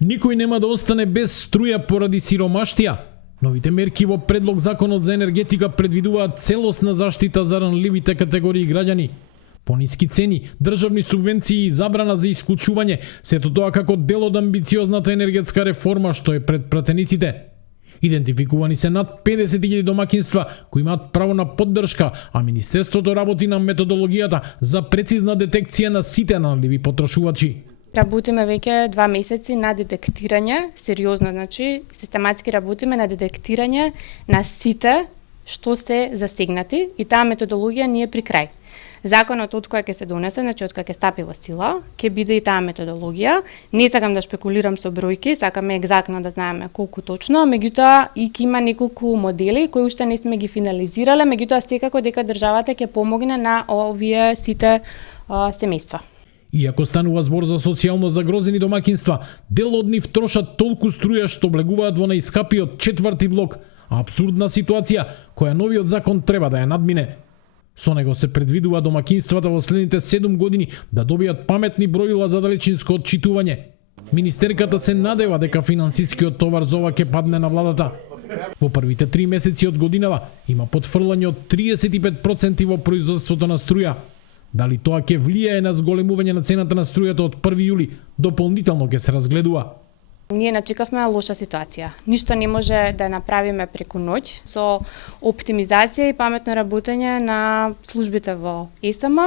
Никој нема да остане без струја поради сиромаштија. Новите мерки во предлог законот за енергетика предвидуваат целосна заштита за ранливите категории граѓани. Пониски цени, државни субвенции и забрана за исклучување, сето тоа како дел од амбициозната енергетска реформа што е пред пратениците. Идентификувани се над 50.000 домакинства кои имаат право на поддршка, а Министерството работи на методологијата за прецизна детекција на сите ранливи потрошувачи. Работиме веќе 2 месеци на детектирање, сериозно, значи систематски работиме на детектирање на сите што се засегнати и таа методологија ни е при крај. Законот од кој ќе се донесе, значи од кој ќе стапи во сила, ќе биде и таа методологија. Не сакам да шпекулирам со бројки, сакаме екзактно да знаеме колку точно, меѓутоа и ќе има неколку модели кои уште не сме ги финализирале, меѓутоа секако дека државата ќе помогне на овие сите семејства. Иако станува збор за социјално загрозени домакинства, дел од нив трошат толку струја што влегуваат во најскапиот 4ти блок, апсурдна ситуација која новиот закон треба да ја надмине. Со него се предвидува домакинствата во следните 7 години да добијат паметни бројила за далечинско отчитување. Министерката се надева дека финансискиот товар за ова ќе падне на владата. Во првите 3 месеци од годинава има потфрлање од 35% во производството на струја. Дали тоа ќе влијае на зголемување на цената на струјата од 1 јули, дополнително ќе се разгледува. Ние начекавме лоша ситуација. Ништо не може да направиме преку ноќ. Со оптимизација и паметно работење на службите во ЕСМ,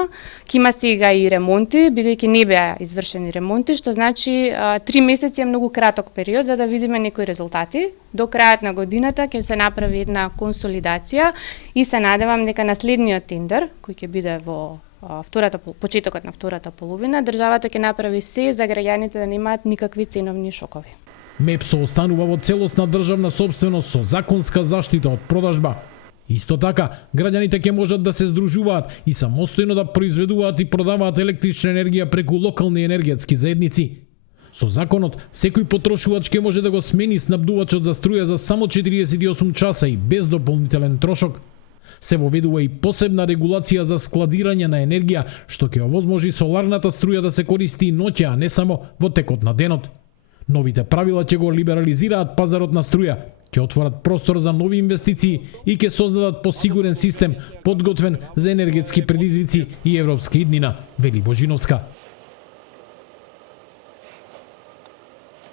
ќе има сега и ремонти, бидејќи не беа извршени ремонти, што значи 3 месеци е многу краток период за да видиме некои резултати. До крајот на годината ќе се направи една консолидација и се надевам дека на следниот тендер, кој ќе биде во почетокот на втората половина, државата ќе направи се за граѓаните да немаат никакви ценовни шокови. МЕПСО останува во целосна државна сопственост со законска заштита од продажба. Исто така, граѓаните ќе можат да се здружуваат и самостојно да произведуваат и продаваат електрична енергија преку локални енергетски заедници. Со законот, секој потрошувач ќе може да го смени снабдувачот за струја за само 48 часа и без дополнителен трошок. Се воведува и посебна регулација за складирање на енергија, што ќе овозможи соларната струја да се користи и ноќе, а не само во текот на денот. Новите правила ќе го либерализираат пазарот на струја, ќе отворат простор за нови инвестиции и ќе создадат посигурен систем, подготвен за енергетски предизвици и европска иднина, вели Божиновска.